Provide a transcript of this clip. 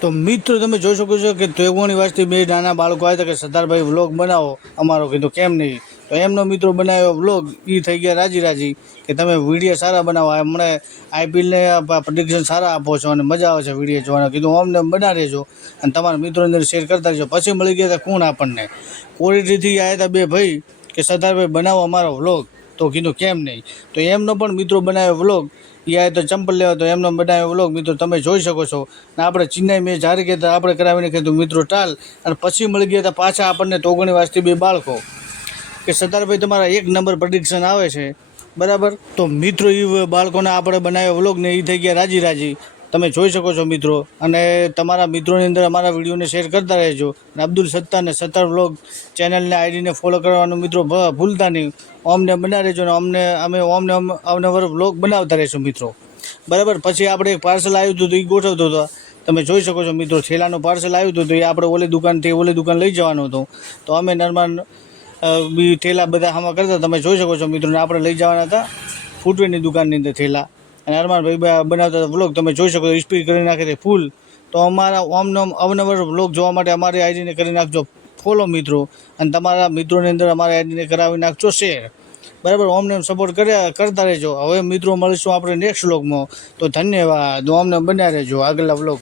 તો મિત્રો તમે જોઈ શકો છો કે 53 વર્ષથી બે નાના બાળકો આવ્યા હતા કે સરદારભાઈ વ્લોગ બનાવો અમારો, કીધું કેમ નહીં. તો એમનો મિત્રો બનાવ્યો વ્લોગ, એ થઈ ગયા રાજી કે તમે વિડીયો સારા બનાવો, હમણે આઈપીએલને પ્રેડિક્શન સારા આપો છો અને મજા આવે છે વિડીયો જોવાનો. કીધું અમને બના રહેજો અને તમારા મિત્રો અંદર શેર કરતા રહેજો. પછી મળી ગયા હતા કોણ આપણને કોરિટીથી આવ્યા હતા બે ભાઈ કે સરદારભાઈ બનાવો અમારો વ્લોગ. તો કીધું કેમ નહીં. તો એમનો પણ મિત્રો બનાવ્યો વ્લોગ, એ આવે તો ચંપલ લેવા, તો એમનો બનાવ્યો વ્લોગ મિત્રો તમે જોઈ શકો છો. અને આપણે ચેન્નાઈ મેચ હારી ગયા હતા, આપણે કરાવીને કીધું મિત્રો ટાલ. અને પછી મળી ગયા હતા પાછા આપણને 53 વર્ષથી બે બાળકો કે સરદારભાઈ તમારા 1 નંબર પ્રેડિક્શન આવે છે, બરાબર. તો મિત્રો એ બાળકોને આપણે બનાવ્યો વ્લોગ ને એ થઈ ગયા રાજી તમે જોઈ શકો છો મિત્રો. અને તમારા મિત્રોની અંદર અમારા વિડીયોને શેર કરતા રહેજો. અને અબ્દુલ સત્તાર ને સત્તાર વ્લોગ ચેનલને આઈડીને ફોલો કરવાનું મિત્રો ભૂલતા નહીં. અમને બના રહેજો ને અમે અવનવર વ્લોગ બનાવતા રહીશું મિત્રો, બરાબર. પછી આપણે એક પાર્સલ આવ્યું હતું તો એ ગોઠવતો હતો, તમે જોઈ શકો છો મિત્રો. થેલાનું પાર્સલ આવ્યું હતું તો એ આપણે ઓલી દુકાન લઈ જવાનું હતું. તો અમે નરમાન બી થેલા બધા આમાં કરતા તમે જોઈ શકો છો મિત્રો. આપણે લઈ જવાના હતા ફૂટવેરની દુકાનની અંદર થેલા. અને અરમાનભાઈ બનાવતા હતા વ્લોગ, તમે જોઈ શકો છો. સ્પીડ કરી નાખે છે ફૂલ. તો અમારા અવનવર વ્લોગ જોવા માટે અમારી આઈડીને કરી નાખજો ફોલો મિત્રો. અને તમારા મિત્રોની અંદર અમારી આઈડીને કરાવી નાખજો શેર, બરાબર. અમને સપોર્ટ કરતા રહેજો. હવે મિત્રો મળીશું આપણે નેક્સ્ટ વ્લોગમાં. તો ધન્યવાદ. અમને બન્યા રહેજો આગળના વ્લોગ.